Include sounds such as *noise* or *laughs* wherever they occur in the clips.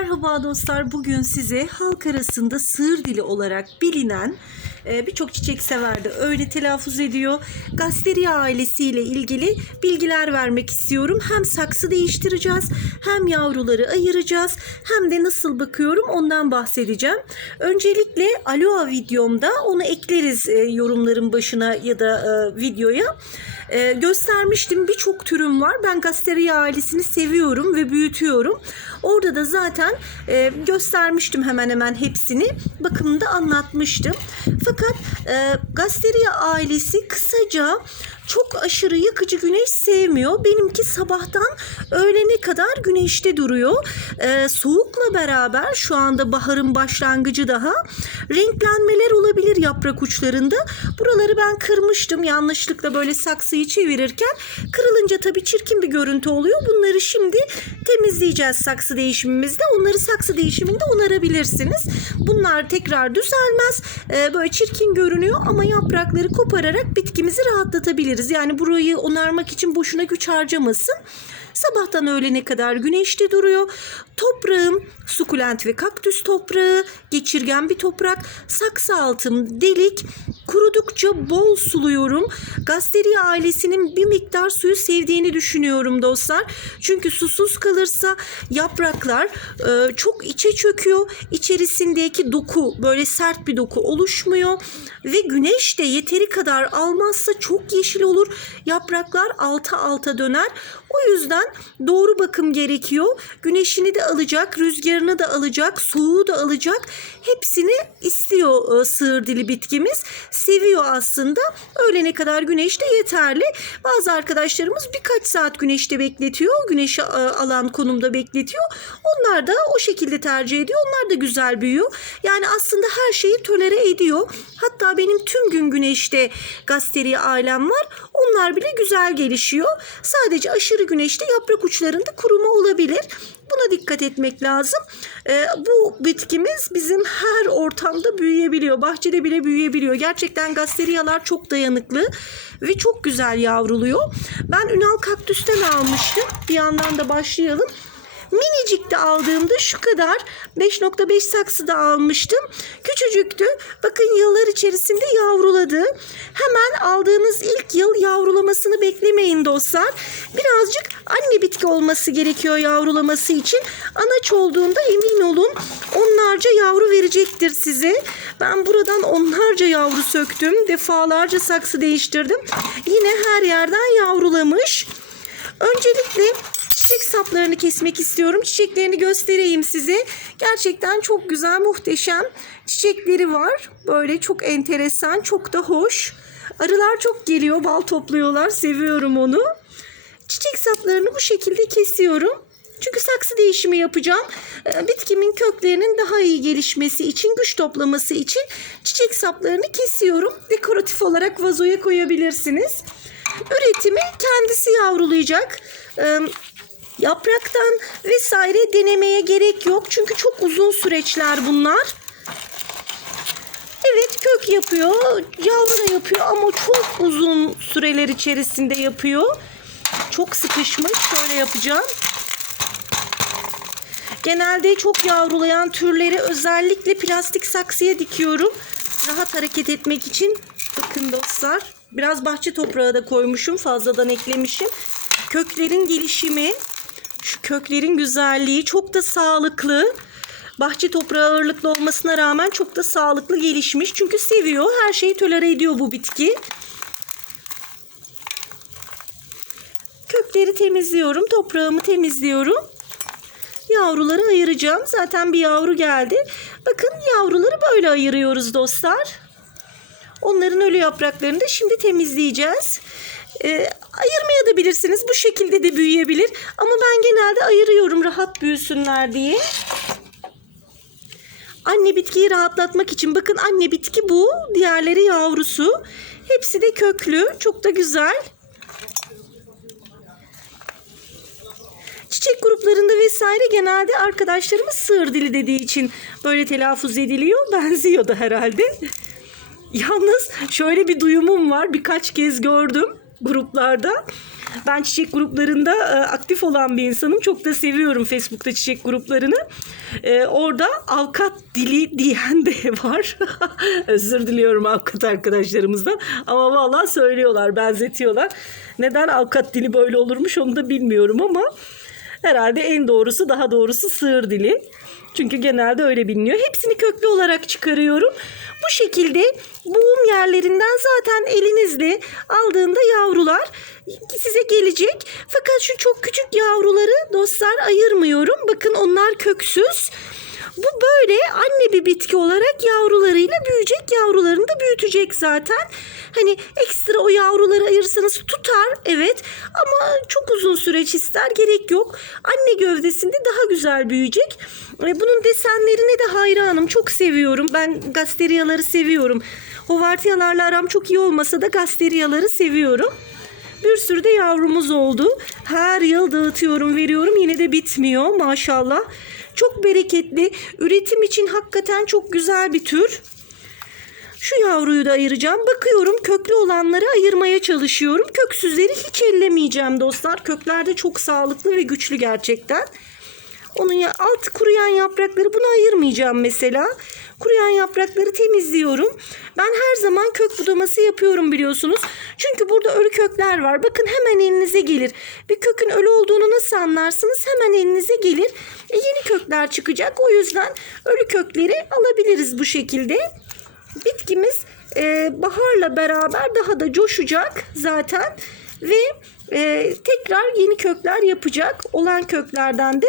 Merhaba dostlar. Bugün size halk arasında sığır dili olarak bilinen birçok çiçek sever de öyle telaffuz ediyor. Gasteria ailesiyle ilgili bilgiler vermek istiyorum. Hem saksı değiştireceğiz, hem yavruları ayıracağız, hem de nasıl bakıyorum ondan bahsedeceğim. Öncelikle aloe videomda onu ekleriz e, yorumların başına ya da e, videoya. E, göstermiştim birçok türüm var. Ben Gasteria ailesini seviyorum ve büyütüyorum. Orada da zaten göstermiştim hemen hemen hepsini. Bakımında anlatmıştım. Fakat e, Gasteria ailesi kısaca çok aşırı yakıcı güneş sevmiyor. Benimki sabahtan öğlene kadar güneşte duruyor. E, soğukla beraber şu anda baharın başlangıcı daha renklenmeler olabilir yaprak uçlarında. Buraları ben kırmıştım yanlışlıkla böyle saksıyı çevirirken. Kırılınca tabii çirkin bir görüntü oluyor. Bunları şimdi temizleyeceğiz saksı değişimimizde. Onları saksı değişiminde onarabilirsiniz. Bunlar tekrar düzelmez. Ee, böyle çirkin görünüyor ama yaprakları kopararak bitkimizi rahatlatabiliriz. Yani burayı onarmak için boşuna güç harcamasın. Sabahtan öğlene kadar güneşte duruyor. Toprağım sukulent ve kaktüs toprağı, geçirgen bir toprak, saksı altım delik. Kurudukça bol suluyorum. Gasteria ailesinin bir miktar suyu sevdiğini düşünüyorum dostlar. Çünkü susuz kalırsa yapraklar e, çok içe çöküyor. İçerisindeki doku böyle sert bir doku oluşmuyor ve güneş de yeteri kadar almazsa çok yeşil olur. Yapraklar alta alta döner. O yüzden doğru bakım gerekiyor. Güneşini de alacak, rüzgarını da alacak, soğuğu da alacak. Hepsini istiyor e, sığır dili bitkimiz. Seviyor aslında. Öğlene kadar güneş de yeterli. Bazı arkadaşlarımız birkaç saat güneşte bekletiyor. Güneşi e, alan konumda bekletiyor. Onlar da o şekilde tercih ediyor. Onlar da güzel büyüyor. Yani aslında her şeyi tolere ediyor. Hatta benim tüm gün güneşte gasteria ailem var. Onlar bile güzel gelişiyor. Sadece aşırı güneşte yaprak uçlarında kuruma olabilir. Buna dikkat etmek lazım. Ee, bu bitkimiz bizim her ortamda büyüyebiliyor. Bahçede bile büyüyebiliyor. Gerçekten gasteriyalar çok dayanıklı ve çok güzel yavruluyor. Ben Ünal kaktüsten almıştım. Bir yandan da başlayalım. Minicik de aldığımda şu kadar 5.5 saksıda almıştım. Küçücüktü. Bakın yıllar içerisinde yavruladı. Hemen aldığınız ilk yıl yavrulamasını beklemeyin dostlar. Birazcık anne bitki olması gerekiyor yavrulaması için. Anaç olduğunda emin olun onlarca yavru verecektir size. Ben buradan onlarca yavru söktüm. Defalarca saksı değiştirdim. Yine her yerden yavrulamış. Öncelikle çiçek saplarını kesmek istiyorum. Çiçeklerini göstereyim size. Gerçekten çok güzel, muhteşem çiçekleri var. Böyle çok enteresan, çok da hoş. Arılar çok geliyor, bal topluyorlar. Seviyorum onu. Çiçek saplarını bu şekilde kesiyorum. Çünkü saksı değişimi yapacağım. Ee, Bitkimin köklerinin daha iyi gelişmesi için, güç toplaması için çiçek saplarını kesiyorum. Dekoratif olarak vazoya koyabilirsiniz. Üretimi kendisi yavrulayacak. Yapraktan vesaire denemeye gerek yok. Çünkü çok uzun süreçler bunlar. Evet kök yapıyor, yavru da yapıyor ama çok uzun süreler içerisinde yapıyor. Çok sıkışmış. Şöyle yapacağım. Genelde çok yavrulayan türleri özellikle plastik saksıya dikiyorum. Rahat hareket etmek için. Bakın dostlar. Biraz bahçe toprağı da koymuşum. Fazladan eklemişim. Köklerin gelişimi, şu köklerin güzelliği çok da sağlıklı. Bahçe toprağı ağırlıklı olmasına rağmen çok da sağlıklı gelişmiş. Çünkü seviyor. Her şeyi tolere ediyor bu bitki. Kökleri temizliyorum. Toprağımı temizliyorum. Yavruları ayıracağım. Zaten bir yavru geldi. Bakın yavruları böyle ayırıyoruz dostlar. Onların ölü yapraklarını da şimdi temizleyeceğiz. Ee, ayırmaya da bilirsiniz. Bu şekilde de büyüyebilir. Ama ben genelde ayırıyorum rahat büyüsünler diye. Anne bitkiyi rahatlatmak için bakın anne bitki bu. Diğerleri yavrusu. Hepsi de köklü. Çok da güzel. Çiçek gruplarında vesaire genelde arkadaşlarımız sığır dili dediği için böyle telaffuz ediliyor. *laughs* Benziyor da herhalde. Yalnız şöyle bir duyumum var. Birkaç kez gördüm. Gruplarda. Ben çiçek gruplarında e, aktif olan bir insanım. Çok da seviyorum Facebook'ta çiçek gruplarını. E, orada avukat dili diyen de *laughs* var. Özür diliyorum avukat arkadaşlarımızdan. Ama vallahi söylüyorlar, benzetiyorlar. Neden avukat dili böyle olurmuş onu da bilmiyorum ama herhalde en doğrusu daha doğrusu sığır dili. Çünkü genelde öyle biliniyor. Hepsini köklü olarak çıkarıyorum. Bu şekilde boğum yerlerinden zaten elinizle aldığında yavrular size gelecek. Fakat şu çok küçük yavruları dostlar ayırmıyorum. Bakın onlar köksüz. Bu böyle anne bir bitki olarak yavrularıyla büyüyecek. Yavrularını da büyütecek zaten. Hani ekstra o yavruları ayırsanız tutar evet ama çok uzun süreç ister gerek yok. Anne gövdesinde daha güzel büyüyecek. E, Bunun desenlerine de hayranım. Çok seviyorum. Ben gasteriyaları seviyorum. Hovartiyalarla aram çok iyi olmasa da gasteriyaları seviyorum. Bir sürü de yavrumuz oldu. Her yıl dağıtıyorum, veriyorum. Yine de bitmiyor maşallah. Çok bereketli. Üretim için hakikaten çok güzel bir tür. Şu yavruyu da ayıracağım. Bakıyorum köklü olanları ayırmaya çalışıyorum. Köksüzleri hiç ellemeyeceğim dostlar. Kökler de çok sağlıklı ve güçlü gerçekten. Onun ya alt kuruyan yaprakları bunu ayırmayacağım mesela. Kuruyan yaprakları temizliyorum. Ben her zaman kök budaması yapıyorum biliyorsunuz. Çünkü burada ölü kökler var. Bakın hemen elinize gelir. Bir kökün ölü olduğunu nasıl anlarsınız? Hemen elinize gelir. E, yeni kökler çıkacak. O yüzden ölü kökleri alabiliriz bu şekilde. Bitkimiz e, baharla beraber daha da coşacak zaten ve e, tekrar yeni kökler yapacak. Olan köklerden de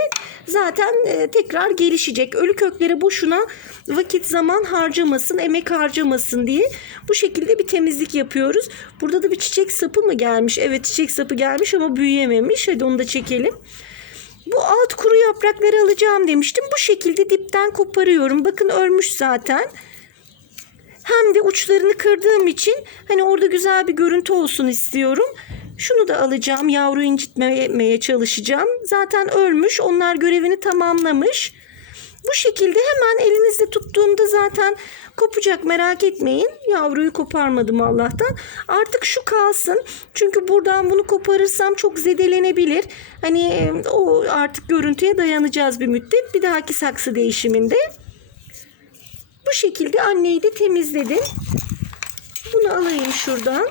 zaten e, tekrar gelişecek. Ölü köklere boşuna vakit zaman harcamasın, emek harcamasın diye bu şekilde bir temizlik yapıyoruz. Burada da bir çiçek sapı mı gelmiş? Evet çiçek sapı gelmiş ama büyüyememiş. Hadi onu da çekelim. Bu alt kuru yaprakları alacağım demiştim. Bu şekilde dipten koparıyorum. Bakın ölmüş zaten hem de uçlarını kırdığım için hani orada güzel bir görüntü olsun istiyorum. Şunu da alacağım. Yavru incitmemeye çalışacağım. Zaten ölmüş. Onlar görevini tamamlamış. Bu şekilde hemen elinizde tuttuğunda zaten kopacak merak etmeyin. Yavruyu koparmadım Allah'tan. Artık şu kalsın. Çünkü buradan bunu koparırsam çok zedelenebilir. Hani o artık görüntüye dayanacağız bir müddet. Bir dahaki saksı değişiminde. Bu şekilde anneyi de temizledim. Bunu alayım şuradan.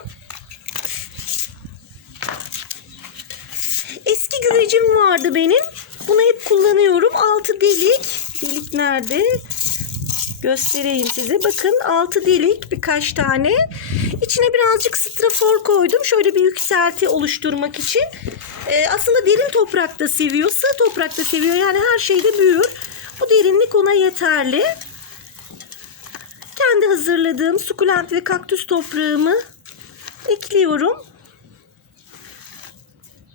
Eski güvecim vardı benim. Bunu hep kullanıyorum. Altı delik. Delik nerede? Göstereyim size. Bakın altı delik birkaç tane. İçine birazcık strafor koydum. Şöyle bir yükselti oluşturmak için. Ee, aslında derin toprakta seviyor. Sığ toprakta seviyor. Yani her şeyde büyür. Bu derinlik ona yeterli kendi hazırladığım sukulent ve kaktüs toprağımı ekliyorum.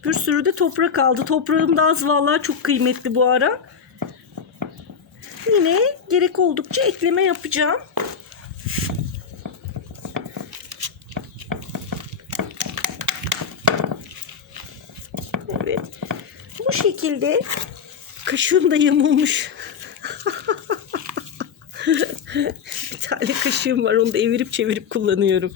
Bir sürü de toprak aldı. Toprağım da az vallahi çok kıymetli bu ara. Yine gerek oldukça ekleme yapacağım. Evet. Bu şekilde kaşığım da yamulmuş. *laughs* bir tane kaşığım var onu da evirip çevirip kullanıyorum.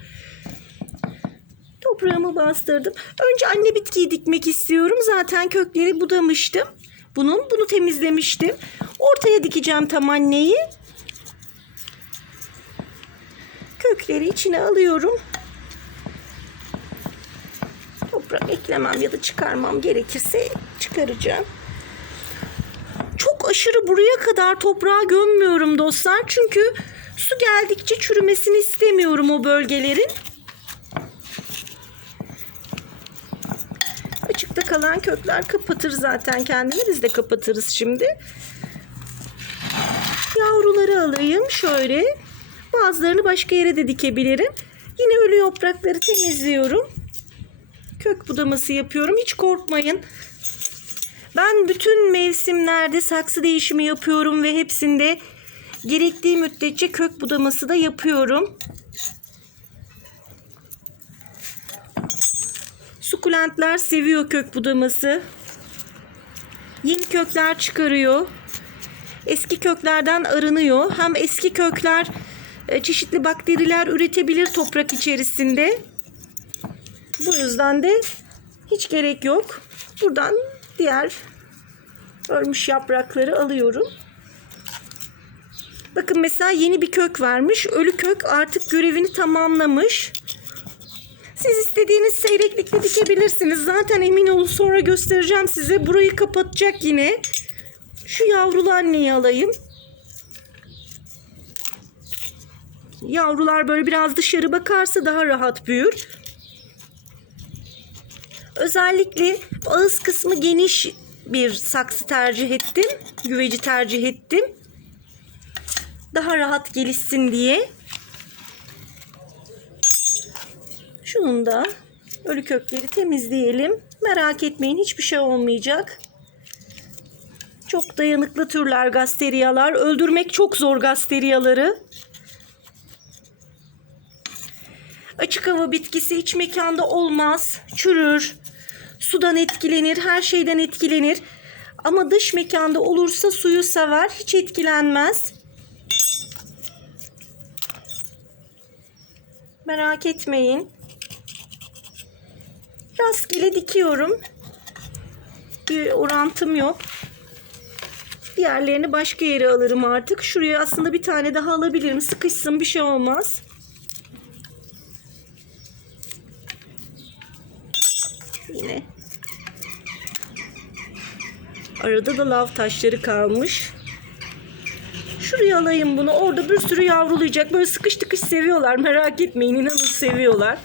Toprağımı bastırdım. Önce anne bitkiyi dikmek istiyorum. Zaten kökleri budamıştım. Bunun bunu temizlemiştim. Ortaya dikeceğim tam anneyi. Kökleri içine alıyorum. Toprak eklemem ya da çıkarmam gerekirse çıkaracağım çok aşırı buraya kadar toprağa gömmüyorum dostlar. Çünkü su geldikçe çürümesini istemiyorum o bölgelerin. Kalan kökler kapatır zaten kendini. Biz de kapatırız şimdi. Yavruları alayım şöyle. Bazılarını başka yere de dikebilirim. Yine ölü yaprakları temizliyorum. Kök budaması yapıyorum. Hiç korkmayın. Ben bütün mevsimlerde saksı değişimi yapıyorum ve hepsinde gerektiği müddetçe kök budaması da yapıyorum. Sukulentler seviyor kök budaması. Yeni kökler çıkarıyor. Eski köklerden arınıyor. Hem eski kökler e, çeşitli bakteriler üretebilir toprak içerisinde. Bu yüzden de hiç gerek yok. Buradan diğer ölmüş yaprakları alıyorum. Bakın mesela yeni bir kök vermiş. Ölü kök artık görevini tamamlamış. Siz istediğiniz seyreklikte dikebilirsiniz. Zaten emin olun sonra göstereceğim size. Burayı kapatacak yine. Şu yavrulu anneyi alayım. Yavrular böyle biraz dışarı bakarsa daha rahat büyür. Özellikle ağız kısmı geniş bir saksı tercih ettim. Güveci tercih ettim. Daha rahat gelişsin diye. Şunun da ölü kökleri temizleyelim. Merak etmeyin hiçbir şey olmayacak. Çok dayanıklı türler gasteriyalar. Öldürmek çok zor gasteriyaları. Açık hava bitkisi iç mekanda olmaz. Çürür. Sudan etkilenir, her şeyden etkilenir. Ama dış mekanda olursa suyu sever, hiç etkilenmez. Merak etmeyin. Rastgele dikiyorum. Bir orantım yok. Diğerlerini başka yere alırım artık. Şuraya aslında bir tane daha alabilirim. Sıkışsın bir şey olmaz. Yine. Arada da lav taşları kalmış. Şuraya alayım bunu. Orada bir sürü yavrulayacak. Böyle sıkış tıkış seviyorlar. Merak etmeyin. inanın seviyorlar.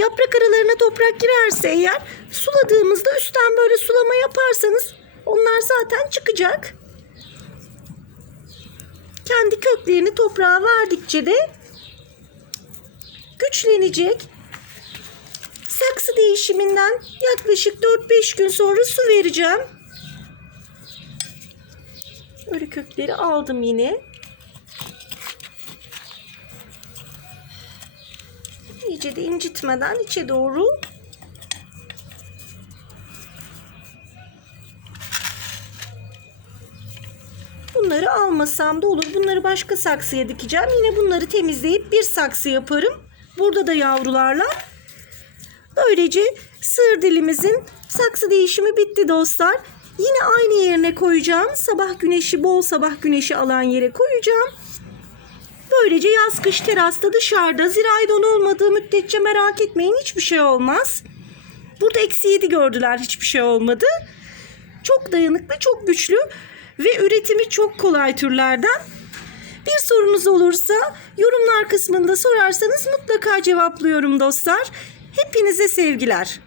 Yaprak aralarına toprak girerse eğer suladığımızda üstten böyle sulama yaparsanız onlar zaten çıkacak. Kendi köklerini toprağa verdikçe de güçlenecek. Saksı değişiminden yaklaşık 4-5 gün sonra su vereceğim. Ölü kökleri aldım yine. İyice de incitmeden içe doğru Bunları almasam da olur. Bunları başka saksıya dikeceğim. Yine bunları temizleyip bir saksı yaparım. Burada da yavrularla. Böylece sığır dilimizin saksı değişimi bitti dostlar. Yine aynı yerine koyacağım. Sabah güneşi, bol sabah güneşi alan yere koyacağım. Böylece yaz kış terasta dışarıda ziraydon olmadığı müddetçe merak etmeyin hiçbir şey olmaz. Burada eksi yedi gördüler hiçbir şey olmadı. Çok dayanıklı, çok güçlü ve üretimi çok kolay türlerden. Bir sorunuz olursa yorumlar kısmında sorarsanız mutlaka cevaplıyorum dostlar. Hepinize sevgiler.